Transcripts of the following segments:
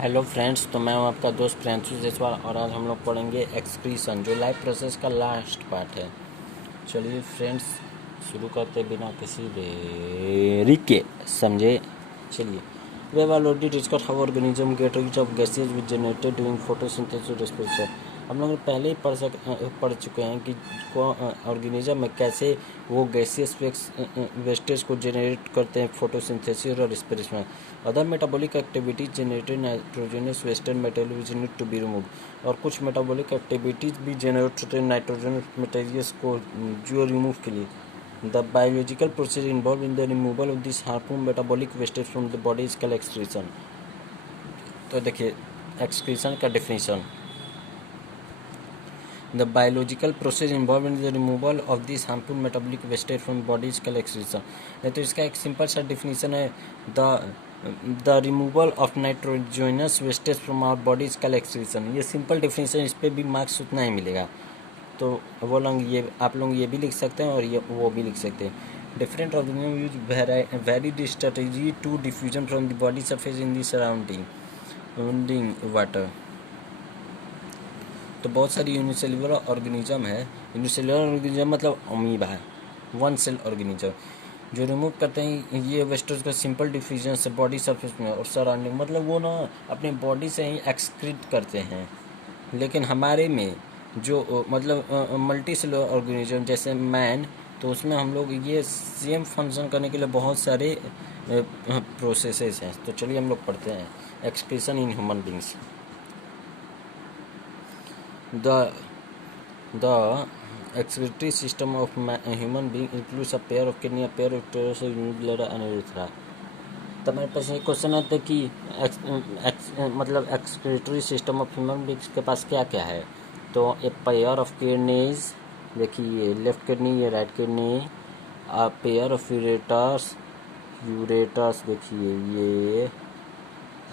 Hello friends, तो मैं हूं आपका दोस्त फ्रेंचू जयसवाल और आज हम लोग पढ़ेंगे एक्सक्रीशन जो लाइफ प्रोसेस का लास्ट पार्ट है। चलिए फ्रेंड्स, शुरू करते बिना किसी देरी के समझे। चलिए, we have already discuss how organism get rid of gases which generated during photosynthesis respiration. हम लोग पहले ही पढ़ चुके हैं कि ऑर्गेनिज्म में कैसे वो गैसियस वेस्टेज को जनरेट करते हैं फोटोसिंथेसिस और respiration. Other metabolic activities generated nitrogenous western material which need to be remove. और कुछ मेटाबॉलिक एक्टिविटीज भी जनरेट होते हैं नाइट्रोजन मटेरियल्स को जो रिमूव के लिए। The biological process involved in the removal of this harmful metabolic wastage from the body is called excretion। तो देखिए excretion का definition। The biological process involved in the removal of this harmful metabolic wastage from body is called excretion। नहीं तो इसका एक simple सा definition है, the removal of nitrogenous wastage from our body is called excretion। ये simple definition, इस पर भी मार्क्स उतना ही मिलेगा। तो वो लोग ये आप लोग ये भी लिख सकते हैं और ये वो भी लिख सकते हैं। Different organism use varied strategy to diffusion from the body surface in the surrounding water. तो बहुत सारी यूनिसेल्युलर ऑर्गेनिज्म है। यूनिसेल्युलर ऑर्गेनिज्म मतलब अमीबा है, वन सेल ऑर्गेनिज्म जो रिमूव करते हैं ये वेस्टेज का सिंपल डिफ्यूजन से बॉडी सरफेस में और सराउंडिंग, मतलब वो ना अपने बॉडी से ही एक्सक्रीट करते हैं। लेकिन हमारे में जो मतलब मल्टी सेलुलर ऑर्गेनिज्म जैसे मैन, तो उसमें हम लोग ये सेम फंक्शन करने के लिए बहुत सारे प्रोसेसेस हैं। तो चलिए हम लोग पढ़ते हैं excretion in human beings. The excretory system of a human being includes a pair of kidney, a pair of uterus, unit bladder and urethra। तो मेरे पास एक क्वेश्चन आता है कि मतलब excretory system of human beings के पास क्या क्या है। तो ए पेयर ऑफ किडनीज, देखिए ये लेफ्ट किडनी, ये right kidney. A pair of ureters, ureters देखिए ये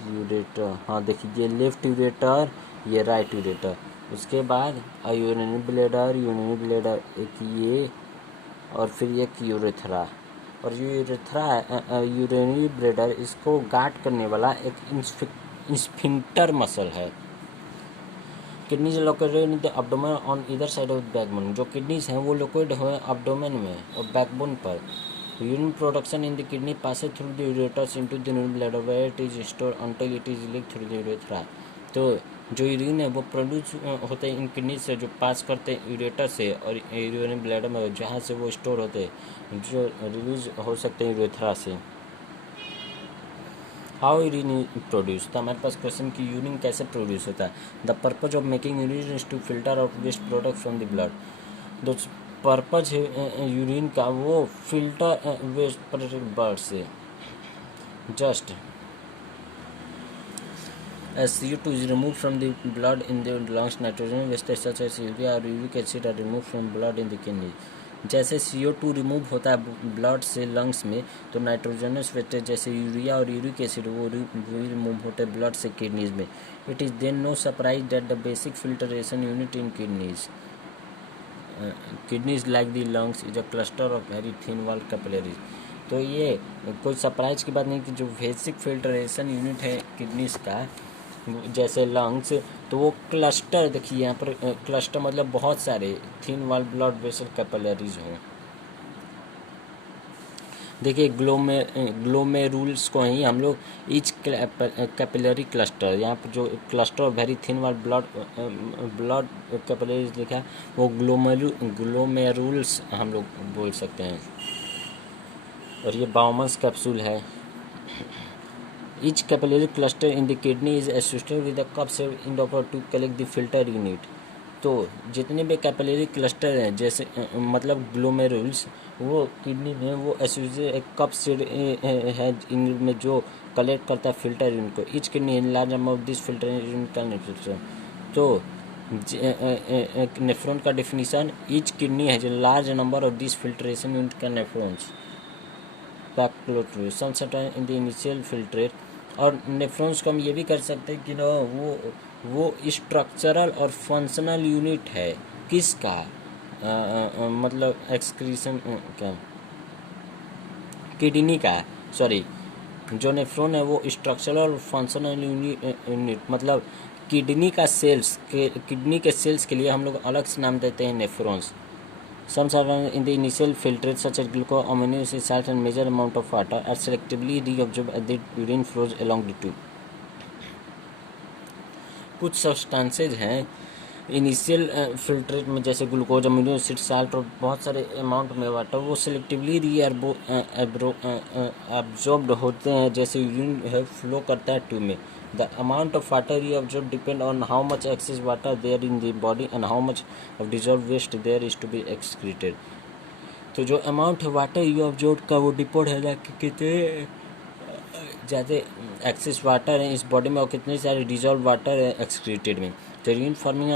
यूरेटर, हाँ देखिए ये लेफ्ट यूरेटर, ये राइट यूरेटर। उसके बाद यूरिनरी ब्लेडर एक ये, और फिर एक यूरेथ्रा। और यूरिनरी ब्लेडर इसको गार्ड करने वाला एक इंस्फिंक्टर मसल है। Kidneys located in the abdomen on either side of backbone. जो किडनीज हैं वो लोकेटेड हुए एब्डोमेन में और बैकबोन पर। Urine production in the kidney passes through the ureters into the urine bladder where it is stored until it is leaked through the urethra. तो जो urine है वो प्रोड्यूस होते हैं इन किडनी से, जो पास करते हैं यूरेटर से और यूरिन ब्लैडर में, जहाँ से वो स्टोर होते हैं, जो रिलीज हो सकते हैं यूरेथ्रा से। हाउ यूरिन प्रोड्यूस, तो हमारे पास क्वेश्चन कि यूरिन कैसे प्रोड्यूस होता है। The purpose of making urine is to filter out waste product from the blood. जो पर्पज है यूरिन का वो फिल्टर वेस्ट प्रोडक्ट ब्लड से। Just as CO2 is removed from the blood in the lungs, nitrogen wastage such as urea or uric acid are removed from blood in the kidney। जैसे CO2 remove होता है blood से lungs में, तो nitrogenous wastage जैसे urea और uric acid वो remove होते हैं ब्लड से किडनीज में। It is then no surprise that the basic filtration unit in kidneys like the lungs is a cluster of very thin wall capillaries. तो ये कोई सरप्राइज की बात नहीं कि जो बेसिक फिल्टरेशन यूनिट है किडनीज का जैसे लंग्स, तो वो क्लस्टर, देखिए यहाँ पर क्लस्टर मतलब बहुत सारे thin wall blood vessel capillaries हों। देखिए ग्लोमेरुल्स को ही हम लोग ईच कैपिलरी क्लस्टर, यहाँ पर जो cluster very thin wall blood capillaries लिखा है वो ग्लोमेरुल्स हम लोग बोल सकते हैं। और ये बाउमन्स कैप्सूल है। Each capillary cluster in the kidney is associated with a cup-shaped endocarp to collect the filter unit। तो जितने भी कैपिलरी क्लस्टर हैं जैसे मतलब ग्लोमेरुल्स, वो किडनी में वो एसोसिएटेड एक कप शेड है इनमें जो कलेक्ट करता है फिल्टर यूनिट को। Each kidney in large number of this filter unit का नेफ्रॉन। तो नेफ्रॉन का डिफिनीशन, ईच किडनी है जो large number of this filtration unit का nephrons in the initial filtrate. और नेफ्रॉन्स को हम ये भी कर सकते हैं कि ना वो स्ट्रक्चरल और फंक्शनल यूनिट है किसका, मतलब एक्सक्रीशन क्या किडनी का, सॉरी जो नेफ्रॉन है वो स्ट्रक्चरल और फंक्शनल यूनिट, मतलब किडनी के सेल्स के लिए हम लोग अलग से नाम देते हैं nephrons. Some are in the initial filtrate such as glucose, amino acids and major amount of water are selectively reabsorbed as the urine flows along the tube. कुछ सब्सटेंसेज हैं इनिशियल फिल्ट्रेट में, जैसे ग्लूकोज, अमीनो एसिड, साल्ट और बहुत सारे amount में water, वो selectively absorbed होते हैं जैसे यूरिन है फ्लो करता है ट्यूब में। The amount of water reabsorb depend on how much excess water there in the body and how much of dissolve waste there is to be excreted. तो जो amount है वाटर रीअब्जॉर्ब का वो depend है ना कि कितने ज़्यादा एक्सेस वाटर है इस बॉडी में और कितने सारे डिजॉल्व वाटर है एक्सक्रीटेड में। The urine forming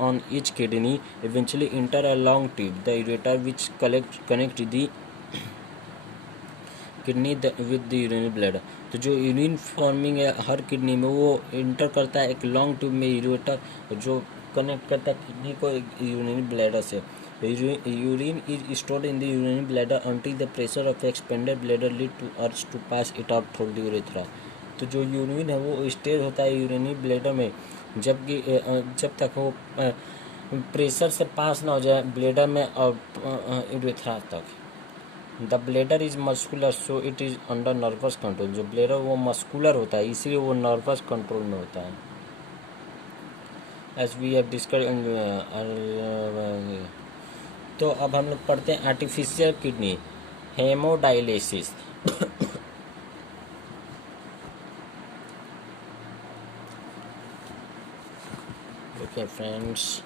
on each kidney eventually enter a long tube, the ureter, which connect the kidney with the urinary bladder. तो जो यूरिन फॉर्मिंग है हर किडनी में वो इंटर करता है एक लॉन्ग ट्यूब में, यूरेटर, जो कनेक्ट करता है किडनी को यूरिनरी ब्लैडर से। Urine is stored in the urinary bladder until the pressure of expanded bladder lead to urge to pass it out through the urethra. तो जो यूरिन है वो स्टोर होता है यूरिनरी ब्लैडर में जबकि जब तक वो प्रेशर से पास ना हो जाए ब्लैडर में और यूरेथ्रा तक। The bladder is muscular so it is under nervous control. जो ब्लैडर वो मस्कुलर होता है इसलिए वो नर्वस कंट्रोल में होता है। As we have discuss. तो अब हम लोग पढ़ते हैं artificial kidney hemodialysis. Okay friends,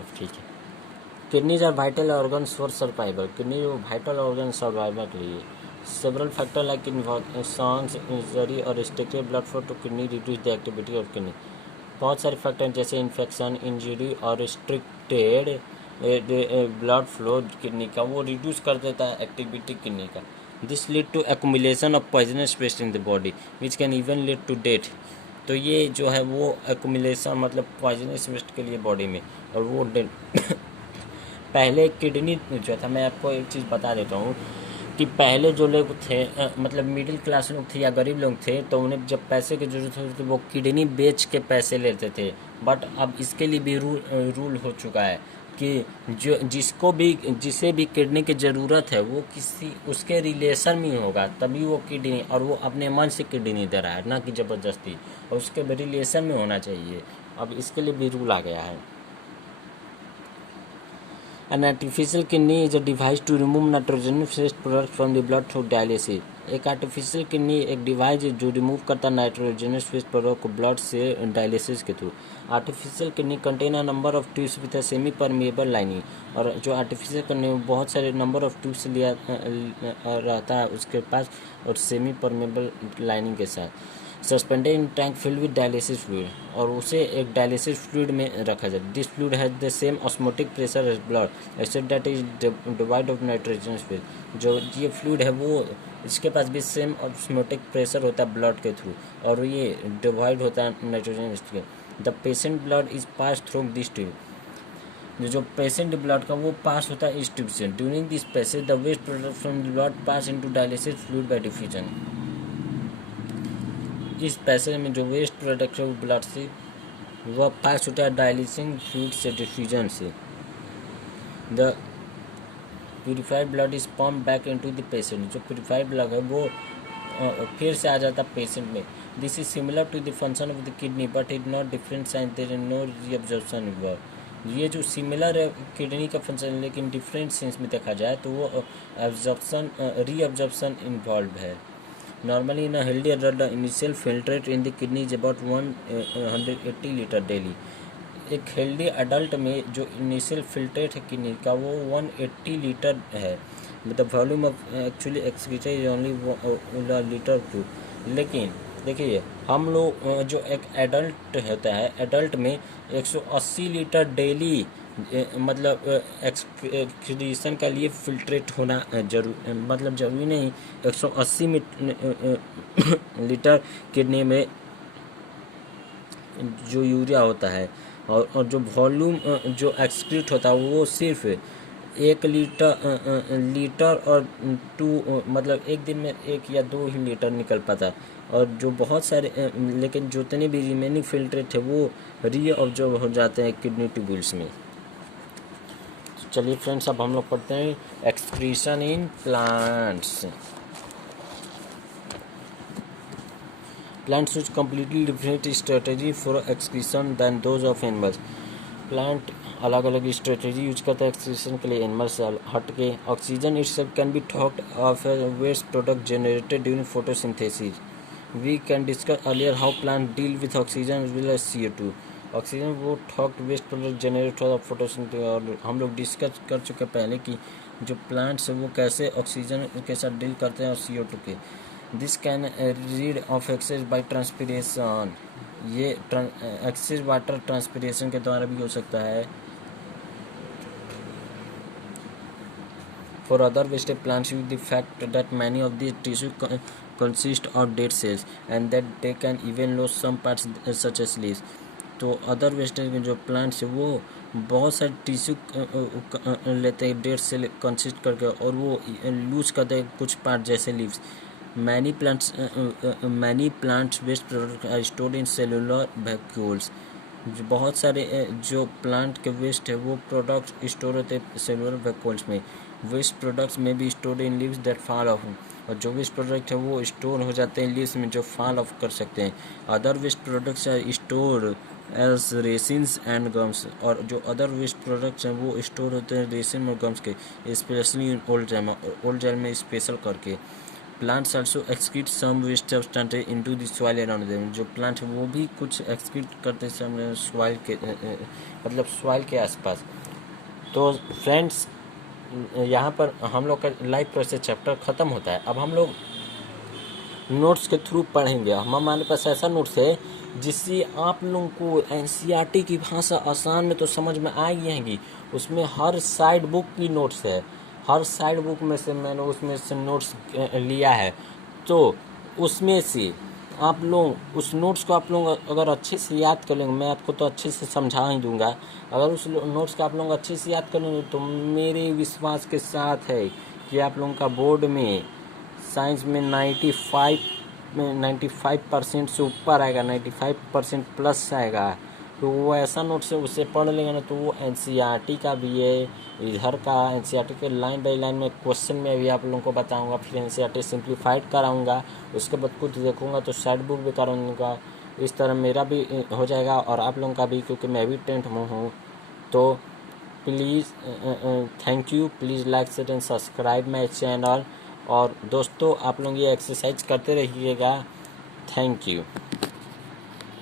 अब ठीक है। Kidneys are vital organs for survival. Kidney जो वाइटल ऑर्गन सर्वाइवल के लिए several factor like infections, injury और restricted blood flow to kidney reduce the activity of kidney. बहुत सारे फैक्टर जैसे इन्फेक्शन, इंजरी और रिस्ट्रिक्टेड ब्लड फ्लो किडनी का वो रिड्यूस कर देता है एक्टिविटी किडनी का। This lead to accumulation of poisonous waste in the body which can even lead to death. तो ये जो है वो एक्यूमुलेशन मतलब पॉइजनस वेस्ट के लिए बॉडी में, और वो पहले किडनी जो था, मैं आपको एक चीज़ बता देता हूँ कि पहले जो लोग थे मतलब मिडिल क्लास लोग थे या गरीब लोग थे, तो उन्हें जब पैसे की ज़रूरत होती थी वो किडनी बेच के पैसे लेते थे। बट अब इसके लिए भी रूल हो चुका है कि जिसे भी किडनी की ज़रूरत है वो किसी उसके रिलेशन में होगा तभी वो किडनी, और वो अपने मन से किडनी दे रहा है ना कि ज़बरदस्ती, और उसके रिलेशन में होना चाहिए। अब इसके लिए भी रूल आ गया है। An artificial kidney is a device to remove nitrogenous waste product from the blood through dialysis. एक आर्टिफिशियल किडनी एक डिवाइस है जो रिमूव करता है नाइट्रोजनस वेस्ट प्रोडक्ट को ब्लड से डायलिसिस के through. Artificial kidney contain a number of tubes with a semi permeable lining. और जो आर्टिफिशियल किडनी में बहुत सारे नंबर ऑफ ट्यूब्स लिया रहता है उसके पास और सेमी परमिएबल लाइनिंग के साथ। Suspended in tank filled with dialysis fluid, और उसे एक डायलिसिस फ्लूइड में रखा जाए। This fluid has the same osmotic pressure as blood except that is devoid of nitrogenous waste. जो ये फ्लूइड है वो इसके पास भी सेम ऑस्मोटिक प्रेशर होता है ब्लड के थ्रू, और ये डिवाइड होता है नाइट्रोजन वेस्ट के। The patient blood is pass through this tube. जो पेशेंट ब्लड का वो पास होता है इस ट्यूब से। During this passage the waste product from the blood pass into dialysis fluid by diffusion. इस पैसेज में जो वेस्ट प्रोडक्ट है वो ब्लड से वह पास होता है डायलिसिंग फ्लूइड से डिफ्यूजन से। The purified blood is pump back into the patient. जो प्यूरिफाइड ब्लड है वो फिर से आ जाता है पेशेंट में। This is similar to the function of the kidney but is not different sign, there is no reabsorption involve. ये जो सिमिलर है किडनी का फंक्शन लेकिन डिफरेंट सेंस में देखा जाए तो वो रीअब्जॉर्प्शन इन्वॉल्व है। Normally in a healthy adult, the initial filtrate in the kidney is about 180 litre daily. एक हेल्दी अडल्ट में जो इनिशियल फिल्ट्रेट है किडनी का वो 180 लीटर है। मतलब volume of actually excreted is only litre two. लेकिन देखिए हम लोग जो एक एडल्ट होता है, एडल्ट में 180 लीटर डेली मतलब एक्सक्रीशन के लिए फिल्ट्रेट होना मतलब ज़रूरी नहीं। 180 लीटर किडनी में जो यूरिया होता है और जो वॉल्यूम जो एक्सक्रीट होता है वो सिर्फ लीटर और 2 मतलब एक दिन में 1 या 2 ही लीटर निकल पाता, और जो बहुत सारे लेकिन जितने भी रिमेनिंग फिल्ट्रेट है वो रीअब्जॉर्ब हो जाते हैं किडनी ट्यूब्यूल्स में। चलिए फ्रेंड्स, अब हम लोग पढ़ते हैं excretion in plants. Plants use completely different strategy for excretion then those of animals. Plant अलग अलग स्ट्रेटेजी यूज करता है एक्सक्रीशन के लिए एनिमल से हट के। ऑक्सीजन इटसेल्फ कैन बी थॉक्ड of a waste product generated during photosynthesis. We can discuss earlier how plant deal with oxygen as well as CO2। Oxygen वो थॉक्ड वेस्ट प्रोडक्ट जनरेट होता है फोटोसिंथेसिस, और हम लोग डिस्कस कर चुके हैं पहले कि जो प्लांट्स है वो कैसे ऑक्सीजन के साथ डील करते हैं और CO2 के। This can rid of excess by transpiration. ये एक्सेस वाटर ट्रांसपिरेशन के द्वारा भी हो सकता है। For other wasted plants, use the fact that many of these tissue consist of dead cells and that they can even lose some parts such as leaves. तो other wastage में जो plants है वो बहुत सारे टिश्यू लेते हैं dead cell consist करके, और वो लूज करते हैं कुछ पार्ट जैसे leaves. Many plants waste product are stored in cellular vacuoles. बहुत सारे जो प्लांट के वेस्ट है वो प्रोडक्ट्स स्टोर होते हैं सेलुलर वैक्यूल्स में। वेस्ट प्रोडक्ट्स में भी stored in leaves that fall of, और जो वेस्ट प्रोडक्ट है वो स्टोर हो जाते हैं लीव्स में जो फॉल ऑफ कर सकते हैं। Other waste products are stored as resins and gums, और जो अदर वेस्ट प्रोडक्ट्स हैं वो स्टोर होते हैं रेसिन और गम्स के, स्पेशली इन ओल्ड जेल में स्पेशल करके। Plants also excrete some waste substances into the soil around them. जो प्लांट है वो भी कुछ एक्सक्रीट करते हैं सॉइल के मतलब सॉइल के आसपास। तो फ्रेंड्स, यहाँ पर हम लोग का लाइफ प्रोसेस चैप्टर ख़त्म होता है। अब हम लोग नोट्स के थ्रू पढ़ेंगे। हमारे पास ऐसा नोट्स है जिससे आप लोगों को NCERT की भाषा आसान में तो समझ में आ ही आएगी। उसमें हर साइड बुक की नोट्स है, हर साइड बुक में से मैंने उसमें से नोट्स लिया है। तो उसमें से आप लोग उस नोट्स को आप लोग अगर अच्छे से याद कर लेंगे, मैं आपको तो अच्छे से समझा ही दूंगा, अगर उस नोट्स को आप लोग अच्छे से याद कर लेंगे तो मेरे विश्वास के साथ है कि आप लोगों का बोर्ड में साइंस में 95% से ऊपर आएगा, 95% प्लस आएगा। तो वो ऐसा नोट्स है, उससे पढ़ लेंगे ना तो वो NCERT का भी है, इधर का NCERT के लाइन बाई लाइन में क्वेश्चन में भी आप लोगों को बताऊंगा, फिर NCERT सिंप्लीफाइड कराऊंगा, उसके बाद कुछ देखूंगा तो साइड बुक भी कराऊंगा। इस तरह मेरा भी हो जाएगा और आप लोगों का भी, क्योंकि मैं भी 10th में हूँ। तो please thank you, please like share and subscribe my channel. और दोस्तों, आप लोग ये एक्सरसाइज करते रहिएगा। Thank you.